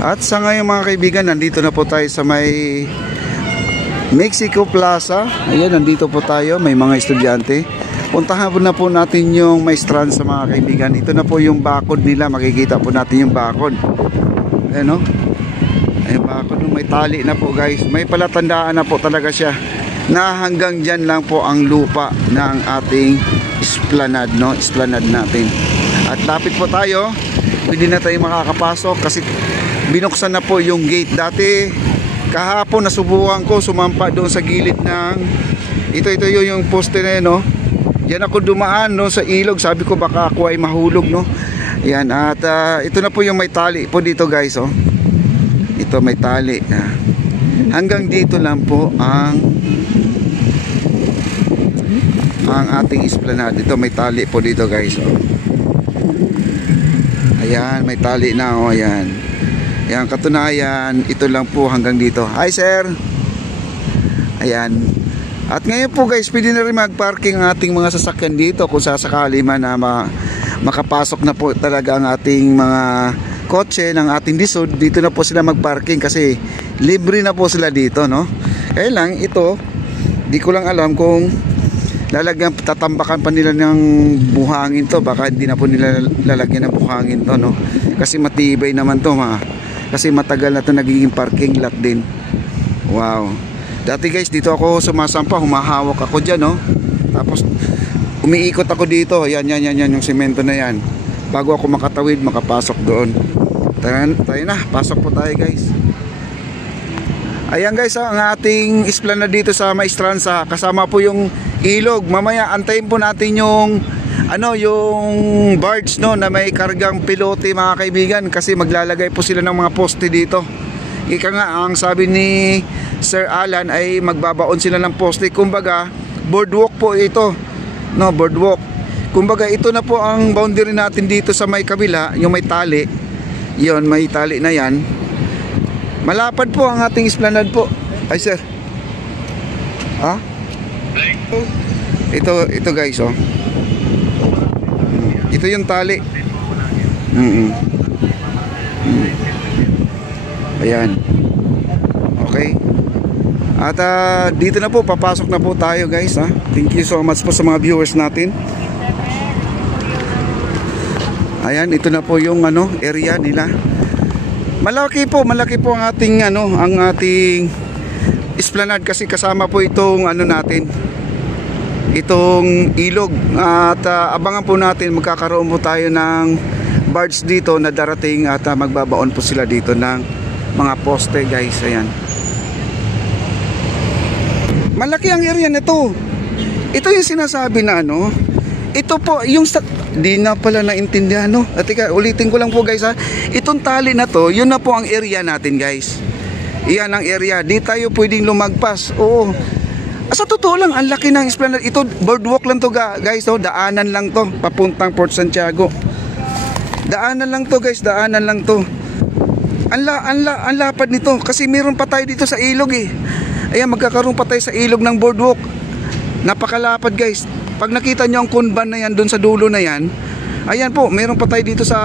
At sa ngayon mga kaibigan, nandito na po tayo sa may Mexico Plaza. Ayan, nandito po tayo, may mga estudyante. Puntahan po na po natin yung maestran sa mga kaibigan. Ito na po yung bakod nila, makikita po natin yung bakod. Ayan o, ayun bakod, may tali na po guys. May palatandaan na po talaga siya na hanggang dyan lang po ang lupa ng ating esplanade, no? Esplanade natin. At lapit po tayo, pwede na tayo makakapasok kasi binuksan na po yung gate. Dati kahapon nasubukan ko sumampa doon sa gilid ng ito yung poste na yun, no? Yan ako dumaan, no, sa ilog. Sabi ko baka ako ay mahulog, no? Yan, at ito na po yung may tali po dito guys, oh. Ito may tali. Hanggang dito lang po ang ating esplanade. Ito may tali po dito guys, oh. Ayan, may tali na, oh, ayan. Ayan, katunayan, ito lang po hanggang dito. Hi sir. Ayan. At ngayon po guys, pwede na rin mag-parking ang ating mga sasakyan dito kung sasakali man na makapasok na po talaga ang ating mga kotse ng ating lisod. Dito na po sila mag-parking kasi libre na po sila dito, no? Kaya lang ito, di ko lang alam kung lalagyan, tatambakan pa nila ng buhangin to. Baka hindi na po nila lalagyan ng buhangin to, no? Kasi matibay naman to, kasi matagal na to nagiging parking lot din. Wow. Dati guys, dito ako sumasampa, humahawak ako dyan, no? Tapos umiikot ako dito. Yan, yung semento na yan. Bago ako makatawid, makapasok doon. Tayo na, pasok po tayo guys. Ayan guys, ang ating esplanade dito sa Maestranza. Kasama po yung ilog. Mamaya antayin po natin yung yung barge, no, na may kargang pilote mga kaibigan, kasi maglalagay po sila ng mga poste dito. Ika nga, ang sabi ni Sir Alan ay magbabaon sila ng poste. Kumbaga, boardwalk po ito, no, boardwalk. Kumbaga, ito na po ang boundary natin dito sa may kabila, yung may tali. Yon, may tali na yan. Malapad po ang ating esplanade po. Ay sir. Ha? Ito guys, oh. Ito yung tali. Ayan. Okay. At dito na po, papasok na po tayo guys, ha. Thank you so much po sa mga viewers natin. Ayan, ito na po yung area nila. Malaki po ang ating ang ating esplanade kasi kasama po itong natin, itong ilog. At abangan po natin, magkakaroon po tayo ng barge dito na darating at magbabaon po sila dito ng mga poste guys. Ayan, malaki ang area nito. Ito yung sinasabi na ito po yung di na pala naintindihan, no? At ulitin ko lang po guys, ha. Itong tali na to, yun na po ang area natin guys. Iyan ang area, di tayo pwedeng lumagpas. Oo. Sa totoo lang, ang laki ng esplanade. Ito, boardwalk lang to guys, oh. Daanan lang to, papuntang Port Santiago. Daanan lang to guys, daanan lang to. Ang lapad nito, kasi meron pa tayo dito sa ilog eh. Ayan, magkakaroon pa tayo sa ilog ng boardwalk. Napakalapad guys. Pag nakita nyo ang kunban na yan, dun sa dulo na yan, ayan po, meron pa tayo dito sa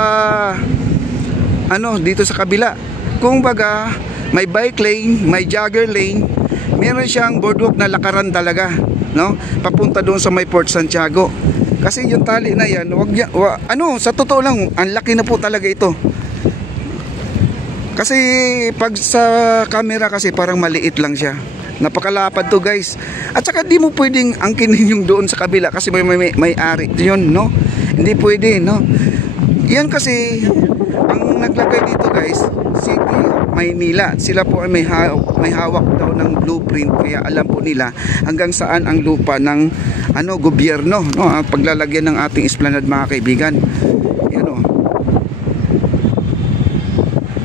dito sa kabila. Kung baga, may bike lane, may jogger lane. Meron siyang boardwalk na lakaran talaga, no? Papunta doon sa may Port Santiago. Kasi yung tali na yan, sa totoo lang, ang laki na po talaga ito. Kasi pag sa camera kasi parang maliit lang siya. Napakalapad to guys. At saka di mo pwedeng angkinin yung doon sa kabila kasi may ari yun, no? Hindi pwede, no? Yan kasi ang naglagay dito guys, City of Maynila. Sila po ay may hawak daw ng blueprint, kaya alam po nila hanggang saan ang lupa ng gobyerno, no? Ang paglalagyan ng ating esplanade mga kaibigan. Yan, oh.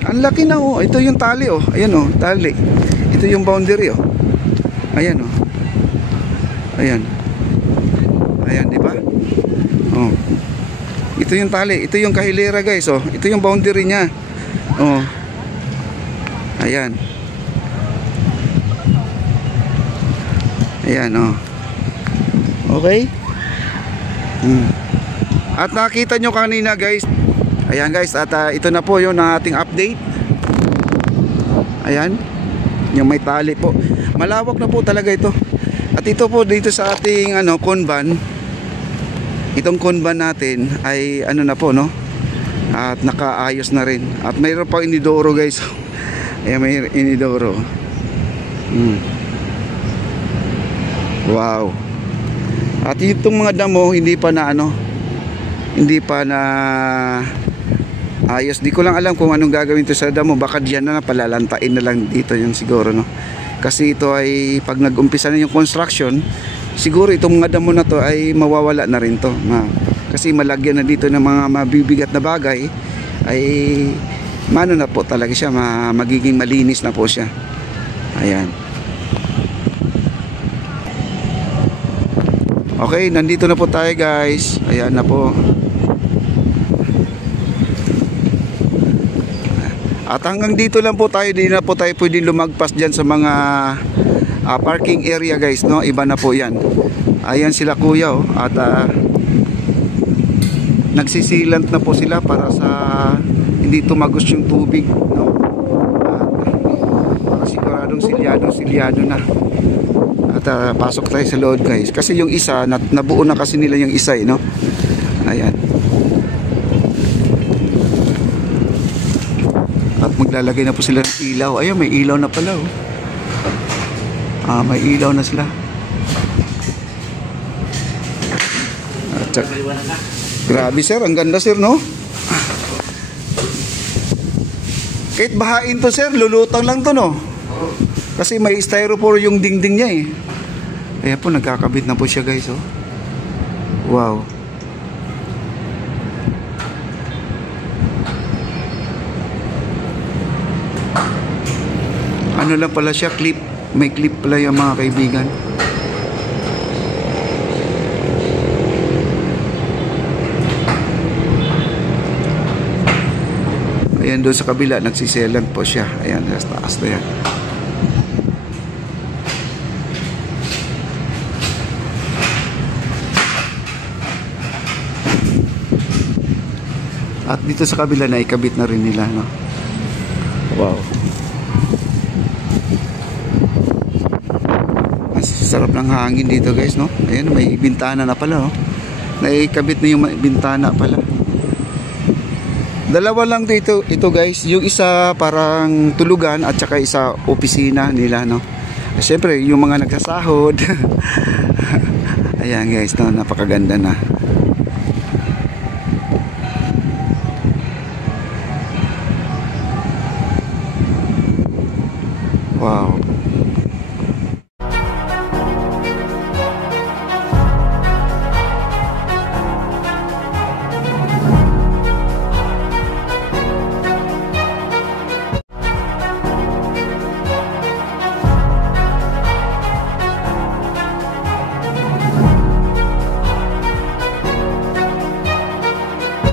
Ang laki na, oh. Ito yung tali, oh. Ayan, oh, tali. Ito yung boundary, oh. Ayan, oh. Ayan. Ayan, di ba? Oh. Ito yung tali, ito yung kahilera guys, oh. Ito yung boundary niya. Oh. Ayan. Ayan, oh. Okay? At nakita nyo kanina guys. Ayan guys, at ito na po yung ating update. Ayan, yung may tali po. Malawak na po talaga ito. At ito po dito sa ating convan. Itong convan natin ay na po, no? At nakaayos na rin. At mayroon pa inidoro, guys. Ayan, may inidoro. Wow. At itong mga damo hindi pa na ayos. Di ko lang alam kung anong gagawin to sa damo. Baka diyan na palalantain na lang dito yung siguro, no? Kasi ito ay pag nag-umpisa na yung construction, siguro itong mga damo na to ay mawawala na rin to. Kasi malagyan na dito ng mga mabibigat na bagay, ay na po talaga siya, magiging malinis na po siya. Ayan. Okay, nandito na po tayo, guys. Ayan na po. At hanggang dito lang po tayo. Di na po tayo pwedeng lumagpas dyan sa mga parking area, guys, no? Iba na po yan. Ayan sila, kuya, oh. At nagsisilant na po sila para sa hindi tumagos yung tubig, no? Para siguradong silyado na. At pasok tayo sa loob, guys. Kasi yung isa, nabuo na kasi nila yung isa, no? Ayan. At maglalagay na po sila ng ilaw. Ayan, may ilaw na pala, oh. May ilaw na sila. At, grabe, sir. Ang ganda, sir, no? Kahit bahain to, sir, lulutang lang to, no? Kasi may styrofoam yung dingding niya, eh. Ayan po, nagkakabit na po siya, guys, oh. Wow. Ano lang pala siya, clip. May clip pala yung mga kaibigan. Ayan, doon sa kabila, nagsiselan po siya. Ayan, sa taas na yan. At dito sa kabila na ikabit na rin nila, no? Wow. Mas sarap ng hangin dito, guys, no? Ayan, may bintana na pala, oh. Naikabit na yung bintana pala. Dalawa lang dito, ito, guys. Yung isa parang tulugan at saka isa opisina nila, no? Siyempre, yung mga nagsasahod. Ayan, guys, no? Napakaganda na.